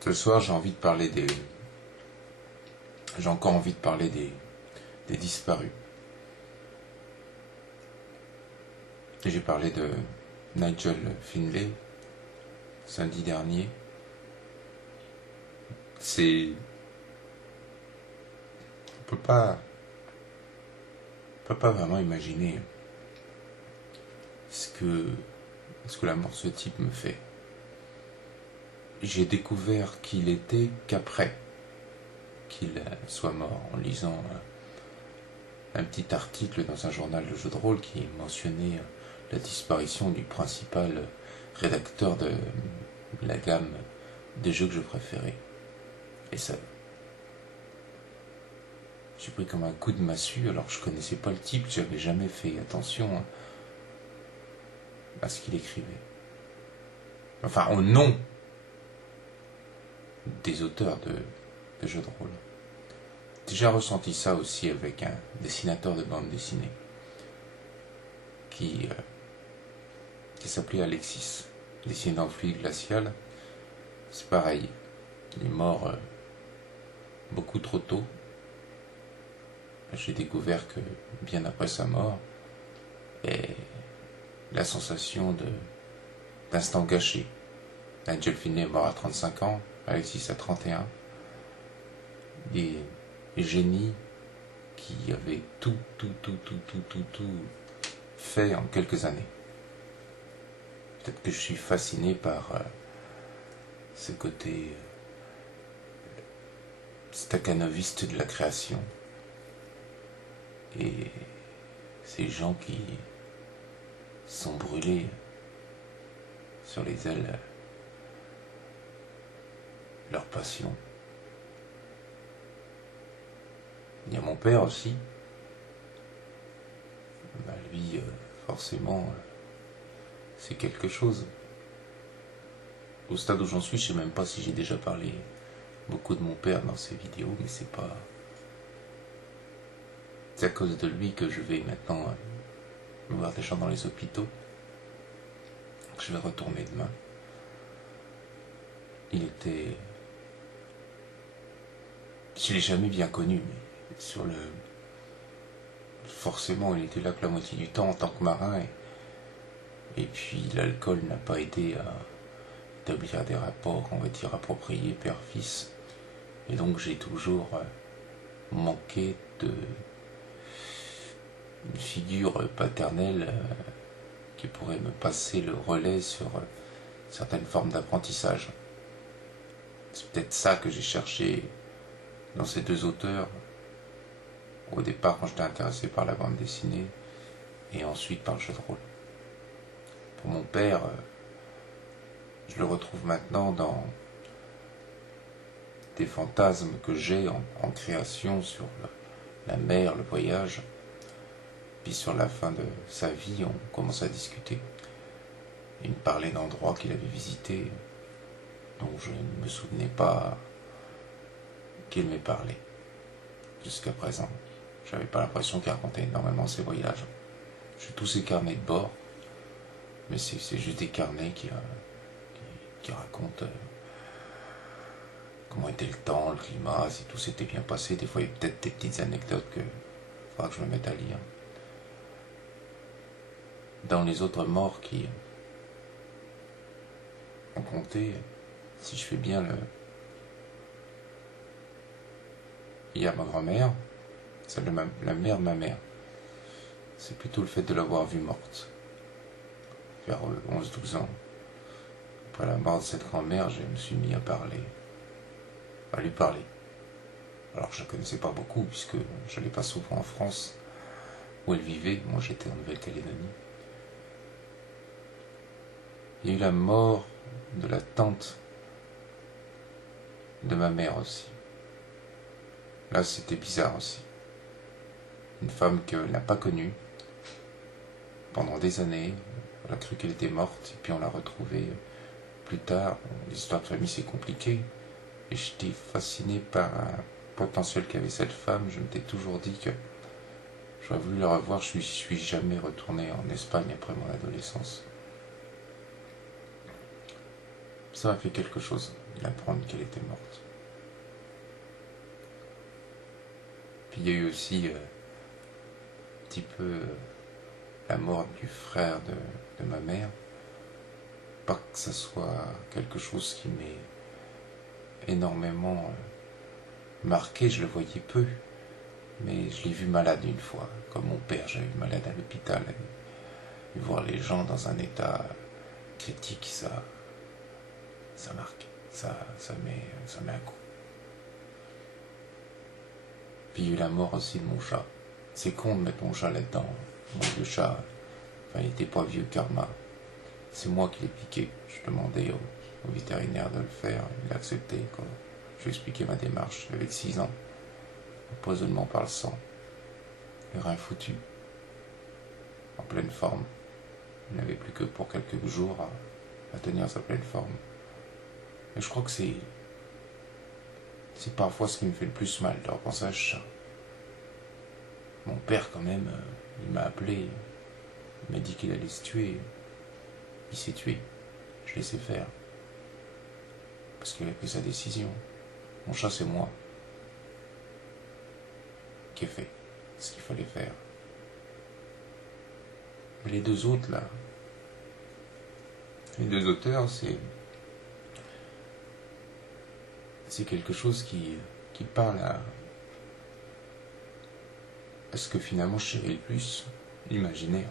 Ce soir, j'ai envie de parler des. J'ai encore envie de parler des disparus. Et j'ai parlé de Nigel Finlay samedi dernier. On peut pas vraiment imaginer ce que la mort de ce type me fait. J'ai découvert qui il était qu'après qu'il soit mort, en lisant un petit article dans un journal de jeux de rôle qui mentionnait la disparition du principal rédacteur de la gamme des jeux que je préférais. Et ça, j'ai pris comme un coup de massue. Alors je connaissais pas le type, j'avais jamais fait attention à ce qu'il écrivait. Enfin, au nom des auteurs de jeux de rôle. J'ai déjà ressenti ça aussi avec un dessinateur de bande dessinée qui s'appelait Alexis, dessiné dans le fluide glacial. C'est pareil, il est mort beaucoup trop tôt. J'ai découvert que bien après sa mort, et la sensation d'instant gâché. Nigel Finlay est mort à 35 ans, Alexis à 31. Des génies qui avaient tout fait en quelques années. Peut-être que je suis fasciné par ce côté stakhanoviste de la création. Et ces gens qui sont brûlés sur les ailes leur passion. Il y a mon père aussi. Lui, forcément, c'est quelque chose. Au stade où j'en suis, je sais même pas si j'ai déjà parlé beaucoup de mon père dans ces vidéos, mais c'est à cause de lui que je vais maintenant voir des gens dans les hôpitaux. Je vais retourner demain. Je l'ai jamais bien connu, mais forcément, il était là que la moitié du temps en tant que marin, et puis l'alcool n'a pas aidé à établir des rapports, on va dire, appropriés père-fils. Et donc j'ai toujours manqué d'une figure paternelle qui pourrait me passer le relais sur certaines formes d'apprentissage. C'est peut-être ça que j'ai cherché dans ces deux auteurs, au départ quand j'étais intéressé par la bande dessinée, et ensuite par le jeu de rôle. Pour mon père, je le retrouve maintenant dans des fantasmes que j'ai en création sur la mer, le voyage. Puis sur la fin de sa vie, on commence à discuter. Il me parlait d'endroits qu'il avait visités, dont je ne me souvenais pas qu'il m'ait parlé jusqu'à présent. J'avais pas l'impression qu'il racontait énormément ses voyages. J'ai tous ces carnets de bord, mais c'est juste des carnets qui racontent comment était le temps, le climat, si tout s'était bien passé. Des fois, il y a peut-être des petites anecdotes qu'il faudra que je me mette à lire. Dans les autres morts qui ont compté, si je fais bien il y a ma grand-mère, celle de la mère de ma mère. C'est plutôt le fait de l'avoir vue morte, vers 11-12 ans. Après la mort de cette grand-mère, je me suis mis à lui parler. Alors je ne la connaissais pas beaucoup, puisque je n'allais pas souvent en France, où elle vivait. Moi j'étais en Nouvelle-Calédonie. Il y a eu la mort de la tante de ma mère aussi. Là c'était bizarre aussi. Une femme qu'elle n'a pas connue pendant des années. On a cru qu'elle était morte, et puis on l'a retrouvée plus tard. L'histoire de famille c'est compliqué, et j'étais fasciné par un potentiel qu'avait cette femme. Je m'étais toujours dit que j'aurais voulu la revoir. Je ne suis jamais retourné en Espagne après mon adolescence. Ça m'a fait quelque chose d'apprendre qu'elle était morte. Puis il y a eu aussi un petit peu la mort du frère de ma mère. Pas que ce soit quelque chose qui m'ait énormément marqué, je le voyais peu, mais je l'ai vu malade une fois, comme mon père, j'avais vu malade à l'hôpital, et voir les gens dans un état critique, ça marque, ça met un coup. Puis il y a eu la mort aussi de mon chat. C'est con de mettre mon chat là-dedans. Mon vieux chat, enfin il n'était pas vieux karma. C'est moi qui l'ai piqué. Je demandais au vétérinaire de le faire. Il a accepté. Quand je lui ai expliqué ma démarche. Il avait 6 ans. Empoisonnement par le sang. Le rein foutu. En pleine forme. Il n'avait plus que pour quelques jours à tenir sa pleine forme. Mais je crois que c'est parfois ce qui me fait le plus mal de repenser à ce chat. Mon père, quand même, il m'a appelé. Il m'a dit qu'il allait se tuer. Il s'est tué. Je l'ai laissé faire. Parce qu'il a pris sa décision. Mon chat, c'est moi qui ai fait ce qu'il fallait faire. Mais les deux autres, là, les deux auteurs, c'est quelque chose qui parle à ce que finalement je chéris le plus, l'imaginaire.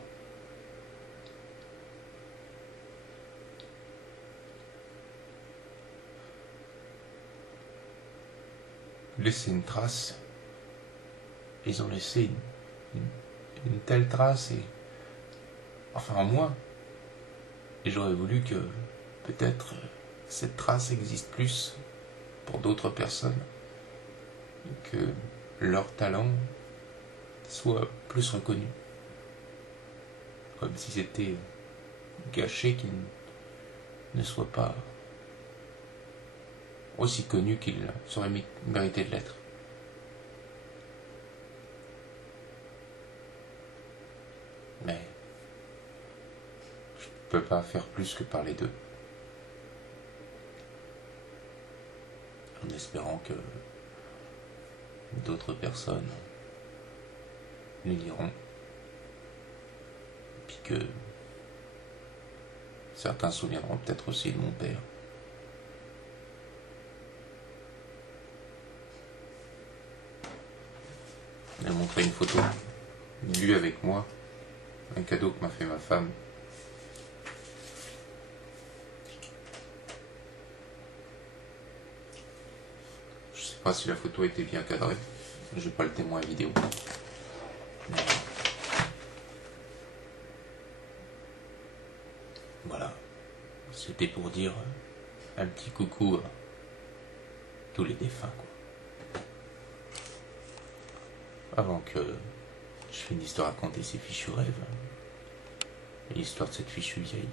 Laisser une trace, ils ont laissé une telle trace, et enfin en moi, et j'aurais voulu que peut-être cette trace existe plus pour d'autres personnes, et que leur talent soit plus reconnu, comme si c'était gâché, qu'ils ne soient pas aussi connus qu'ils seraient mérités de l'être. Mais je ne peux pas faire plus que parler d'eux, en espérant que d'autres personnes les liront, puis que certains se souviendront peut-être aussi de mon père. Elle montrait une photo de lui avec moi, un cadeau que m'a fait ma femme. Je sais pas si la photo était bien cadrée, j'ai pas le témoin vidéo. Mais voilà, c'était pour dire un petit coucou à tous les défunts, quoi. Avant que je finisse de raconter ces fichus rêves et l'histoire de cette fichue vieille.